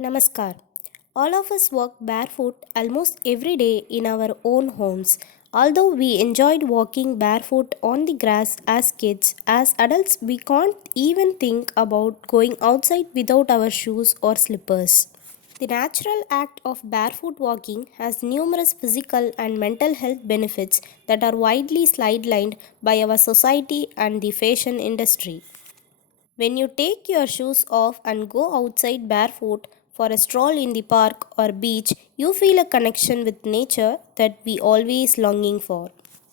Namaskar. All of us walk barefoot almost every day in our own homes. Although we enjoyed walking barefoot on the grass as kids, as adults we can't even think about going outside without our shoes or slippers. The natural act of barefoot walking has numerous physical and mental health benefits that are widely sidelined by our society and the fashion industry. When you take your shoes off and go outside barefoot for a stroll in the park or beach, you feel a connection with nature that we always longing for.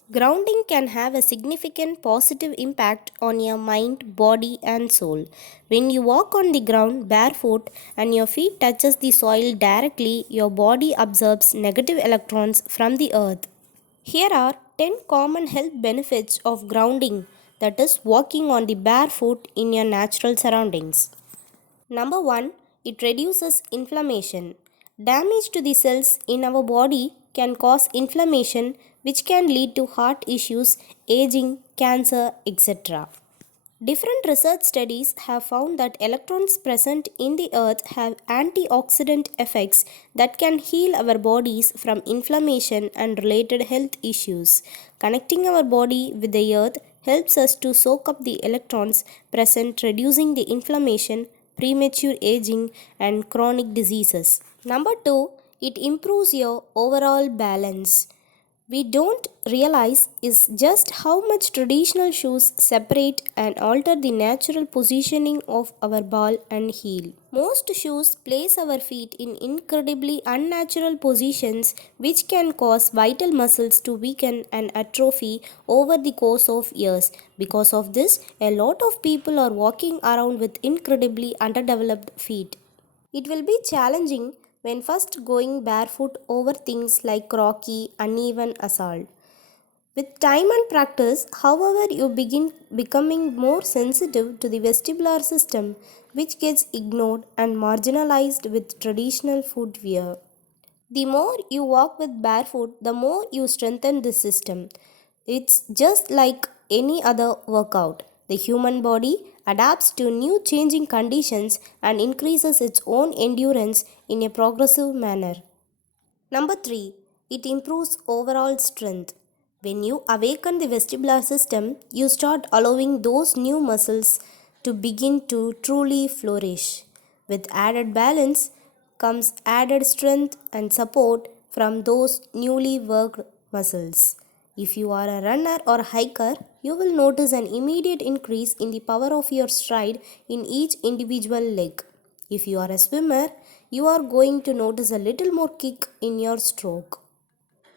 Grounding can have a significant positive impact on your mind, body and soul. When you walk on the ground barefoot and your feet touches the soil directly, your body absorbs negative electrons from the earth. Here are 10 common health benefits of grounding, that is, walking on the barefoot in your natural surroundings. Number 1, it reduces inflammation. Damage to the cells in our body can cause inflammation, which can lead to heart issues, aging, cancer, etc. Different research studies have found that electrons present in the earth have antioxidant effects that can heal our bodies from inflammation and related health issues. Connecting our body with the earth helps us to soak up the electrons present, reducing the inflammation, premature aging, and chronic diseases. Number 2, it improves your overall balance. We don't realize is just how much traditional shoes separate and alter the natural positioning of our ball and heel. Most shoes place our feet in incredibly unnatural positions, which can cause vital muscles to weaken and atrophy over the course of years. Because of this, a lot of people are walking around with incredibly underdeveloped feet. It will be challenging when first going barefoot over things like rocky, uneven assault. With time and practice, however, you begin becoming more sensitive to the vestibular system, which gets ignored and marginalized with traditional footwear. The more you walk with barefoot, the more you strengthen this system. It's just like any other workout. The human body adapts to new changing conditions and increases its own endurance in a progressive manner. Number 3, it improves overall strength. When you awaken the vestibular system, you start allowing those new muscles to begin to truly flourish. With added balance comes added strength and support from those newly worked muscles. If you are a runner or hiker, you will notice an immediate increase in the power of your stride in each individual leg. If you are a swimmer, you are going to notice a little more kick in your stroke.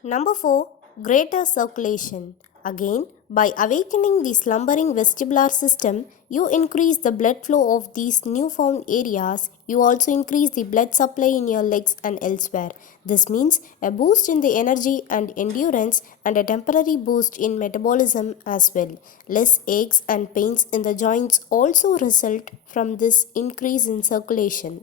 Number 4, greater circulation. Again, by awakening the slumbering vestibular system, you increase the blood flow of these newfound areas. You also increase the blood supply in your legs and elsewhere. This means a boost in the energy and endurance and a temporary boost in metabolism as well. Less aches and pains in the joints also result from this increase in circulation.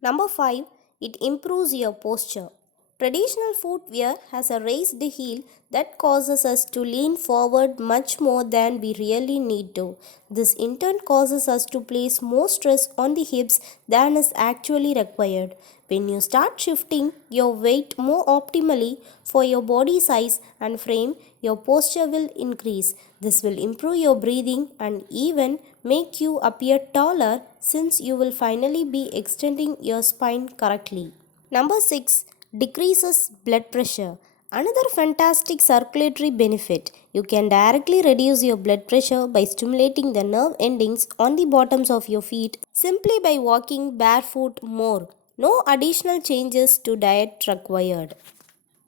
Number 5, it improves your posture. Traditional footwear has a raised heel that causes us to lean forward much more than we really need to. This in turn causes us to place more stress on the hips than is actually required. When you start shifting your weight more optimally for your body size and frame, your posture will increase. This will improve your breathing and even make you appear taller since you will finally be extending your spine correctly. Number 6, decreases blood pressure. Another fantastic circulatory benefit. You can directly reduce your blood pressure by stimulating the nerve endings on the bottoms of your feet simply by walking barefoot more. No additional changes to diet required.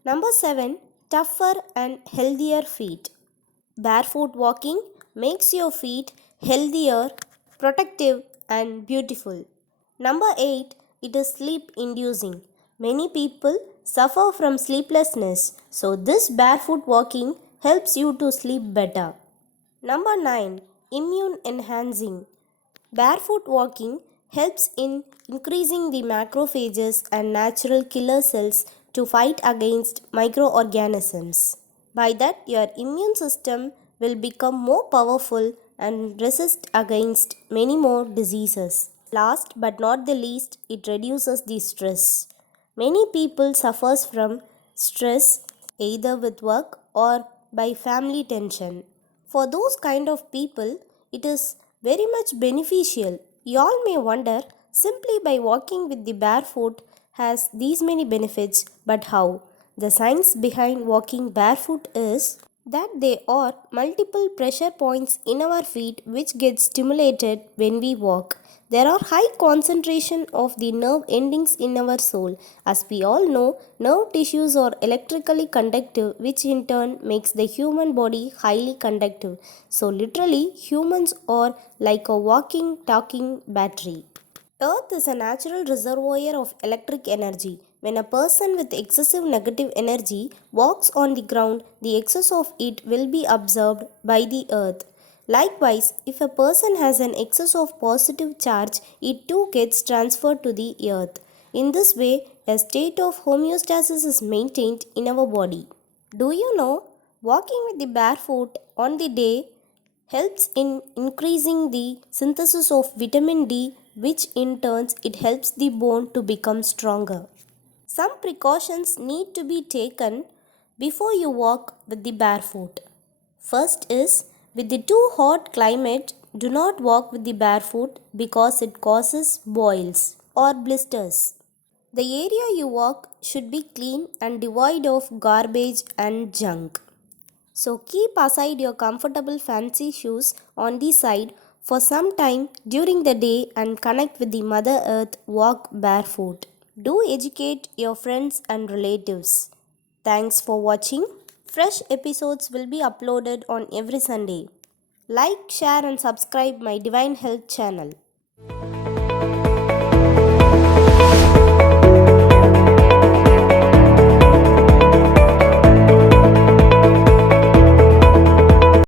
Number 7, tougher and healthier feet. Barefoot walking makes your feet healthier, protective, and beautiful. Number 8, it is sleep inducing. Many people suffer from sleeplessness, so this barefoot walking helps you to sleep better. Number 9, immune enhancing. Barefoot walking helps in increasing the macrophages and natural killer cells to fight against microorganisms. By that, your immune system will become more powerful and resist against many more diseases. Last but not the least, it reduces the stress. Many people suffers from stress either with work or by family tension. For those kind of people, it is very much beneficial. Y'all may wonder, simply by walking with the barefoot has these many benefits, but how? The science behind walking barefoot is that there are multiple pressure points in our feet which get stimulated when we walk. There are high concentration of the nerve endings in our soul. As we all know, nerve tissues are electrically conductive, which in turn makes the human body highly conductive. So literally, humans are like a walking, talking battery. Earth is a natural reservoir of electric energy. When a person with excessive negative energy walks on the ground, the excess of it will be absorbed by the earth. Likewise, if a person has an excess of positive charge, it too gets transferred to the earth. In this way, a state of homeostasis is maintained in our body. Do you know, walking with the barefoot on the day helps in increasing the synthesis of vitamin D, which in turn it helps the bone to become stronger. Some precautions need to be taken before you walk with the barefoot. First is, with the too hot climate, do not walk with the barefoot because it causes boils or blisters. The area you walk should be clean and devoid of garbage and junk. So keep aside your comfortable fancy shoes on the side for some time during the day and connect with the Mother Earth. Walk barefoot. Do educate your friends and relatives. Thanks for watching. Fresh episodes will be uploaded on every Sunday. Like, share and subscribe my Divine Health channel.